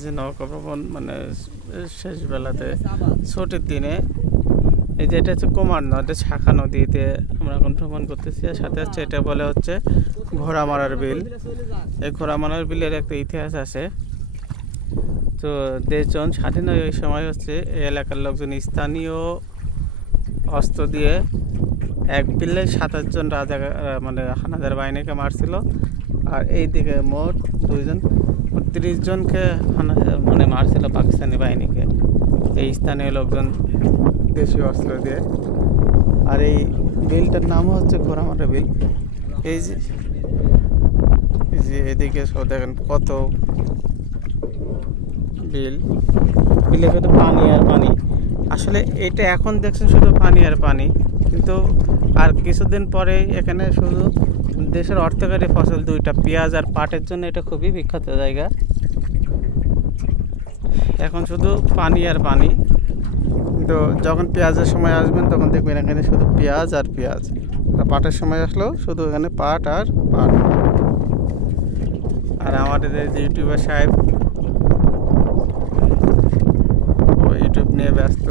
যে নৌকা ভ্রমণ মানে শেষ বেলাতে ছুটির দিনে এই যে এটা হচ্ছে কুমার নদী, শাখা নদীতে আমরা এখন ভ্রমণ করতেছি। আর সাথে হচ্ছে এটা বলে হচ্ছে ঘোড়ামারার বিল। এই ঘোড়ামারার বিলের একটা ইতিহাস আছে। তো দেশ যখন স্বাধীন হয় ওই সময় হচ্ছে এই এলাকার লোকজন স্থানীয় অস্ত্র দিয়ে এক বিলে 27 জন রাজা মানে হানাদার বাহিনীকে মারছিল। আর এই দিকে মোট 30 জনকে মানে মারছিল পাকিস্তানি বাহিনীকে এই স্থানীয় লোকজন দেশীয় অস্ত্র দিয়ে। আর এই বিলটার নাম হচ্ছে ঘোড়ামারা বিল। এই যে এদিকে সব দেখেন কত বিলে শুধু পানি আর পানি। আসলে এটা এখন দেখছেন শুধু পানি আর পানি, কিন্তু আর কিছুদিন পরে এখানে শুধু দেশের অর্থকারী ফসল দুইটা, পেঁয়াজ আর পাটের জন্য এটা খুবই বিখ্যাত জায়গা। এখন শুধু পানি আর পানি, কিন্তু যখন পেঁয়াজের সময় আসবেন তখন দেখবেন এখানে শুধু পেঁয়াজ আর পেঁয়াজ। আর পাটের সময় আসলেও শুধু এখানে পাট আর পাট। আর আমাদের যে ইউটিউবার সাহেব ও ইউটিউব নিয়ে ব্যস্ত।